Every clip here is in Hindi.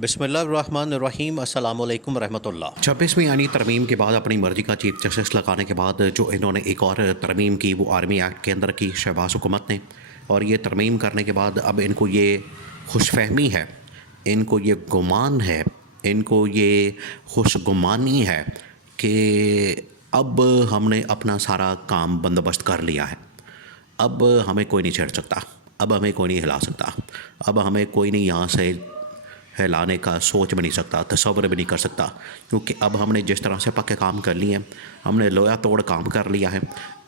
बिस्मिल्लाहिर्रहमानिर्रहीम अस्सलामु अलैकुम रहमतुल्लाह। 26वीं यानी तरमीम के बाद अपनी मर्ज़ी का चीफ जस्टिस लगाने के बाद जो इन्होंने एक और तरमीम की वो आर्मी एक्ट के अंदर की शहबाज हुकूमत ने। और ये तरमीम करने के बाद अब इनको ये खुशफहमी है, इनको ये गुमान है, इनको ये खुशगुमानी है कि अब हमने अपना सारा काम बंदोबस्त कर लिया है। अब हमें कोई नहीं छेड़ सकता, अब हमें कोई नहीं हिला सकता, अब हमें कोई नहीं यहाँ से हिलाने का सोच भी नहीं सकता, तसव्वुर भी नहीं कर सकता, क्योंकि अब हमने जिस तरह से पक्के काम कर लिए हैं, हमने लोया तोड़ काम कर लिया है।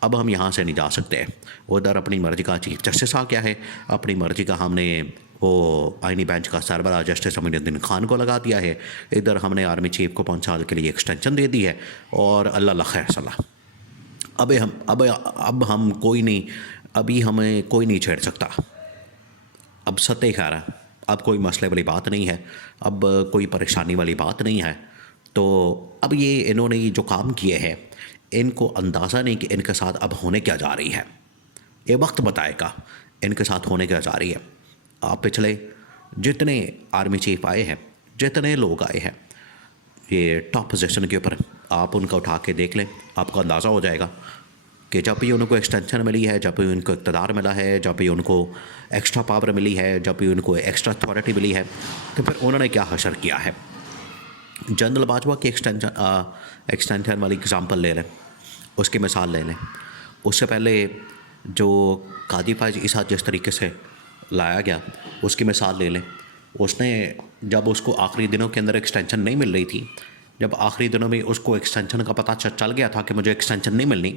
अब हम यहाँ से नहीं जा सकते। उधर अपनी मर्ज़ी का चीफ जस्टिस आ गया है, अपनी मर्ज़ी का हमने वो आईनी बेंच का सरबराह जस्टिस अमीनुद्दीन खान को लगा दिया है। इधर हमने आर्मी चीफ को 5 साल के लिए एक्सटेंशन दे दी है और अल्लाह खैर सलाह। अब हम कोई नहीं, अभी हमें कोई नहीं छेड़ सकता। अब सत्य खैर है, अब कोई मसले वाली बात नहीं है, अब कोई परेशानी वाली बात नहीं है। तो अब ये इन्होंने ये जो काम किए हैं, इनको अंदाज़ा नहीं कि इनके साथ अब होने क्या जा रही है। ये वक्त बताएगा इनके साथ होने क्या जा रही है। आप पिछले जितने आर्मी चीफ आए हैं, जितने लोग आए हैं ये टॉप पोजीशन के ऊपर, आप उनका उठा के देख लें, आपको अंदाज़ा हो जाएगा कि जब भी उनको एक्सटेंशन मिली है, जब भी उनको इक़्तिदार मिला है, जब भी उनको एक्स्ट्रा पावर मिली है, जब भी उनको एक्स्ट्रा अथॉरिटी मिली है, तो फिर उन्होंने क्या हशर किया है। जनरल बाजवा की एक्सटेंशन वाली एग्ज़ाम्पल ले लें, उसकी मिसाल ले लें। उससे पहले जो कादी फायज़ ईसा जिस तरीके से लाया गया, उसकी मिसाल ले लें। उसने जब उसको आखिरी दिनों के अंदर एक्सटेंशन नहीं मिल रही थी, जब आखिरी दिनों में उसको एक्सटेंशन का पता चल गया था कि मुझे एक्सटेंशन नहीं मिलनी,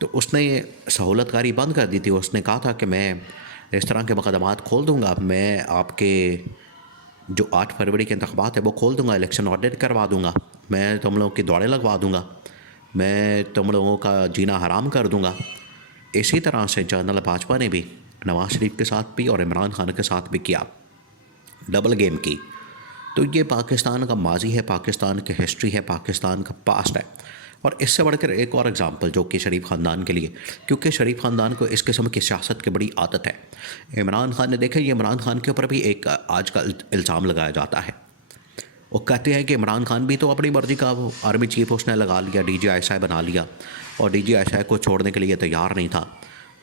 तो उसने सहूलतकारी बंद कर दी थी। उसने कहा था कि मैं इस तरह के मुकदमात खोल दूँगा, मैं आपके जो 8 फरवरी के इंतख़ाबात है वो खोल दूँगा, इलेक्शन ऑडिट करवा दूँगा, मैं तुम लोगों की दौड़ें लगवा दूँगा, मैं तुम लोगों का जीना हराम कर दूँगा। इसी तरह से जनरल बाजवा ने भी नवाज़ शरीफ के साथ भी और इमरान खान के साथ भी किया, डबल गेम की। तो ये पाकिस्तान का माजी है, पाकिस्तान की हिस्ट्री है, पाकिस्तान का पास्ट है। और इससे बढ़कर एक और एग्ज़ाम्पल जो कि शरीफ ख़ानदान के लिए, क्योंकि शरीफ ख़ानदान को इस किस्म की सियासत की बड़ी आदत है। इमरान खान ने देखा, ये इमरान खान के ऊपर भी एक आजकल इल्ज़ाम लगाया जाता है। वो कहते हैं कि इमरान खान भी तो अपनी मर्ज़ी का वो आर्मी चीफ उसने लगा लिया, DGI बना लिया, और DGI को छोड़ने के लिए तैयार नहीं था।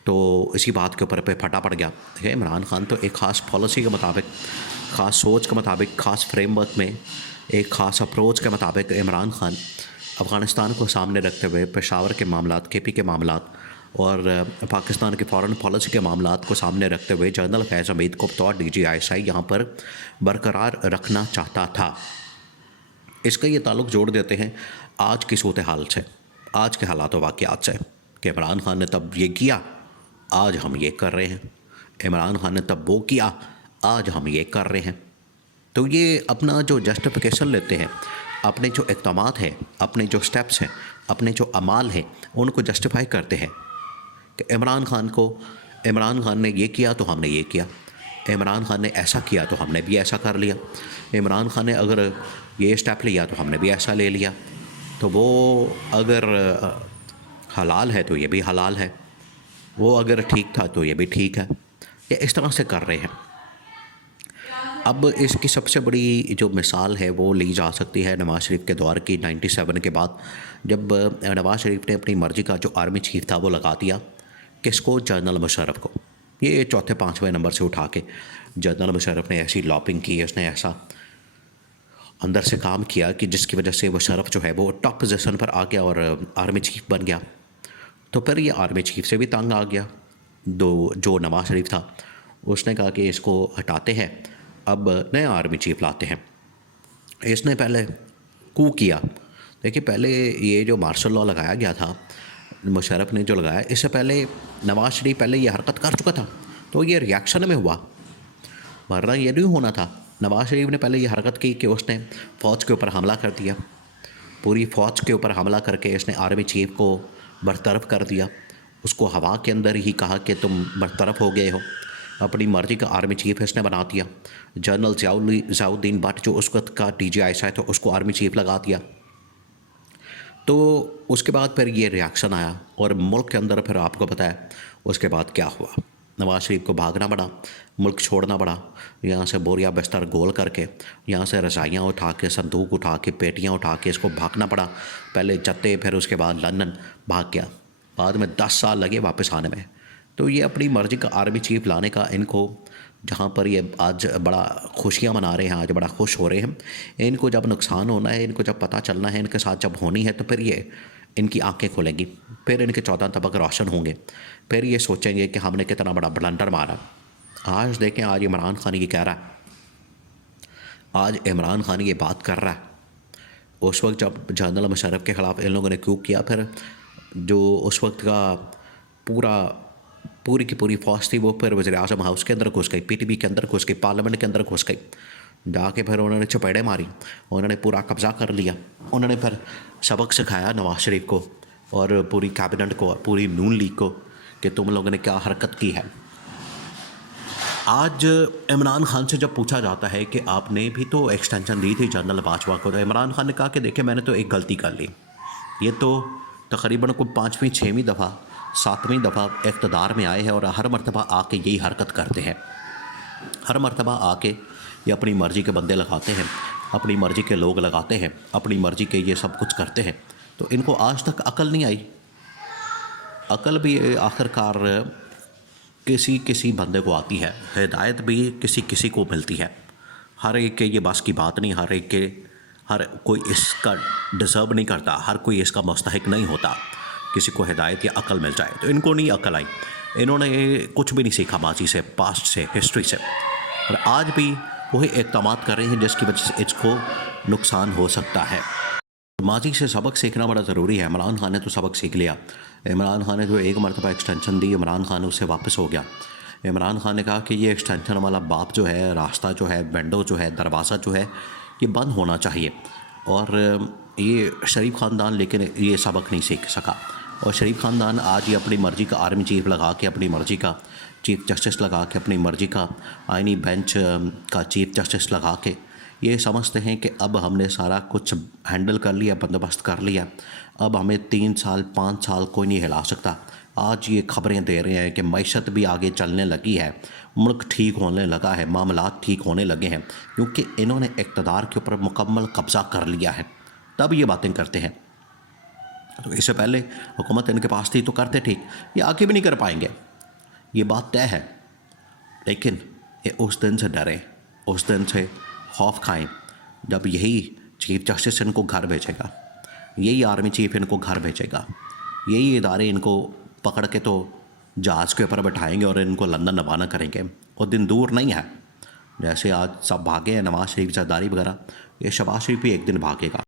तो इसी बात के ऊपर पे फटा पड़ गया। देखिए, इमरान खान तो एक ख़ास पॉलिसी के मुताबिक, ख़ास सोच के मुताबिक, ख़ास फ्रेमवर्क में, एक ख़ास अप्रोच के मुताबिक इमरान खान अफ़गानिस्तान को सामने रखते हुए पेशावर के मामलात, KP के मामलात और पाकिस्तान की फ़ॉरेन पॉलिसी के मामलात को सामने रखते हुए जनरल फैज़ हमीद को बतौर DGI यहाँ पर बरकरार रखना चाहता था। इसका ये ताल्लुक़ जोड़ देते हैं आज की सूरत हाल से, आज के हालात व वाक़यात से, कि इमरान खान ने तब ये किया, आज हम ये कर रहे हैं। इमरान खान ने तब वो किया, आज हम ये कर रहे हैं। तो ये अपना जो जस्टिफिकेशन लेते हैं, अपने जो इक़दामात हैं, अपने जो स्टेप्स हैं, अपने जो अमाल हैं, उनको जस्टिफाई करते हैं कि इमरान खान ने ये किया तो हमने ये किया, इमरान खान ने ऐसा किया तो हमने भी ऐसा कर लिया, इमरान खान ने अगर ये स्टेप लिया तो हमने भी ऐसा ले लिया। तो वो अगर हलाल है तो ये भी हलाल है, वो अगर ठीक था तो ये भी ठीक है। ये इस तरह से कर रहे हैं। अब इसकी सबसे बड़ी जो मिसाल है वो ली जा सकती है नवाज़ शरीफ के दौर की, 97 के बाद, जब नवाज़ शरीफ ने अपनी मर्ज़ी का जो आर्मी चीफ था वो लगा दिया। किसको? जनरल मुशर्रफ को। ये चौथे 5वें नंबर से उठा के जनरल मुशर्रफ ने ऐसी लॉबिंग की, उसने ऐसा अंदर से काम किया कि जिसकी वजह से मुशर्रफ जो है वो टॉप पोजीशन पर आ गया और आर्मी चीफ बन गया। तो फिर ये आर्मी चीफ से भी तंग आ गया। जो नवाज़ शरीफ था उसने कहा कि इसको हटाते हैं, अब नया आर्मी चीफ लाते हैं। इसने पहले कू किया। देखिए, पहले ये जो मार्शल लॉ लगाया गया था, मुशर्रफ ने जो लगाया, इससे पहले नवाज़ शरीफ पहले ये हरकत कर चुका था, तो ये रिएक्शन में हुआ, वरना ये नहीं होना था। नवाज़ शरीफ ने पहले ये हरकत की कि उसने फ़ौज के ऊपर हमला कर दिया, पूरी फ़ौज के ऊपर हमला करके इसने आर्मी चीफ को बरतरफ कर दिया। उसको हवा के अंदर ही कहा कि तुम बरतरफ हो गए हो, अपनी मर्ज़ी का आर्मी चीफ इसने बना दिया। जनरल ज़ियाउद्दीन भट्ट जो उस वक्त का DGI था, उसको आर्मी चीफ लगा दिया। तो उसके बाद फिर ये रिएक्शन आया और मुल्क के अंदर फिर आपको पता है उसके बाद क्या हुआ। नवाज शरीफ को भागना पड़ा, मुल्क छोड़ना पड़ा, यहाँ से बोरिया बिस्तर गोल करके, यहाँ से रज़ाइयाँ उठा के, संदूक उठा के, पेटियाँ उठा के इसको भागना पड़ा। पहले जत्ते, फिर उसके बाद लंदन भाग गया, बाद में 10 साल लगे वापस आने में। तो ये अपनी मर्ज़ी का आर्मी चीफ लाने का इनको, जहाँ पर ये आज बड़ा खुशियाँ मना रहे हैं, आज बड़ा खुश हो रहे हैं, इनको जब नुकसान होना है, इनको जब पता चलना है, इनके साथ जब होनी है, तो फिर ये इनकी आंखें खुलेंगी, फिर इनके 14 तबक रोशन होंगे, फिर ये सोचेंगे कि हमने कितना बड़ा ब्लंडर मारा। आज देखें, आज इमरान खान ये कह रहा है, आज इमरान खान ये बात कर रहा है, उस वक्त जब जनरल मुशर्रफ के ख़िलाफ़ इन लोगों ने क्यों किया, फिर जो उस वक्त का पूरी की पूरी फौज थी वो फिर वज़ीर-ए-आज़म हाउस के अंदर घुस गई, पीटीपी के अंदर घुस गई, पार्लियामेंट के अंदर घुस गई, जाके फिर उन्होंने चपेड़े मारी, उन्होंने पूरा कब्ज़ा कर लिया। उन्होंने फिर सबक सिखाया नवाज शरीफ को और पूरी कैबिनेट को, पूरी नून लीग को, कि तुम लोगों ने क्या हरकत की है। आज इमरान खान से जब पूछा जाता है कि आपने भी तो एक्सटेंशन दी थी जनरल बाजवा को, तो इमरान खान ने कहा कि देखिए मैंने तो एक गलती कर ली, ये तो तकरीबन को 5वीं 6वीं दफ़ा 7वीं दफ़ा इक़्तिदार में आए हैं और हर मरतबा आके यही हरकत करते हैं। हर मरतबा आके ये अपनी मर्ज़ी के बंदे लगाते हैं, अपनी मर्ज़ी के लोग लगाते हैं, अपनी मर्ज़ी के ये सब कुछ करते हैं। तो इनको आज तक अकल नहीं आई। अकल भी आखिरकार किसी बंदे को आती है, हिदायत भी किसी को मिलती है। हर एक के ये बस की बात नहीं, हर कोई इसका डिज़र्व नहीं करता, हर कोई इसका मुस्तहिक नहीं होता किसी को हिदायत या अकल मिल जाए। तो इनको नहीं अकल आई, इन्होंने कुछ भी नहीं सीखा माजी से, पास्ट से, हिस्ट्री से, और आज भी वही इक़दामात कर रहे हैं जिसकी वजह से इसको नुकसान हो सकता है। माजी से सबक सीखना बड़ा ज़रूरी है। इमरान खान ने तो सबक सीख लिया। इमरान खान ने जो एक मरतबा एक्सटेंशन दी, इमरान खान उससे वापस हो गया। इमरान खान ने कहा कि ये एक्सटेंशन वाला बाप जो है, रास्ता जो है, विंडो जो है, दरवाज़ा जो है, ये बंद होना चाहिए। और ये शरीफ ख़ानदान लेकिन ये सबक नहीं सीख सका, और शरीफ ख़ानदान आज ये अपनी मर्ज़ी का आर्मी चीफ लगा के, अपनी मर्ज़ी का चीफ जस्टिस लगा के, अपनी मर्ज़ी का आइनी बेंच का चीफ जस्टिस लगा के ये समझते हैं कि अब हमने सारा कुछ हैंडल कर लिया, बंदोबस्त कर लिया, अब हमें 3 साल 5 साल कोई नहीं हिला सकता। आज ये खबरें दे रहे हैं कि मईशत भी आगे चलने लगी है, मुल्क ठीक होने लगा है, मामलात ठीक होने लगे हैं, क्योंकि इन्होंने इक़्तिदार के ऊपर मुकम्मल कब्ज़ा कर लिया है, तब ये बातें करते हैं। तो इससे पहले हुकूमत इनके पास थी तो करते ठीक, ये आगे भी नहीं कर पाएंगे, ये बात तय है। लेकिन ये उस दिन से डरे, उस दिन से खौफ खाएं जब यही चीफ जस्टिस इनको घर भेजेगा, यही आर्मी चीफ इनको घर भेजेगा, यही इदारे इनको पकड़ के तो जहाज़ के ऊपर बैठाएंगे और इनको लंदन रवाना करेंगे। वो दिन दूर नहीं है। जैसे आज सब भागे हैं नवाज शरीफ, जरदारी वगैरह, ये शहबाज शरीफ भी एक दिन भागेगा।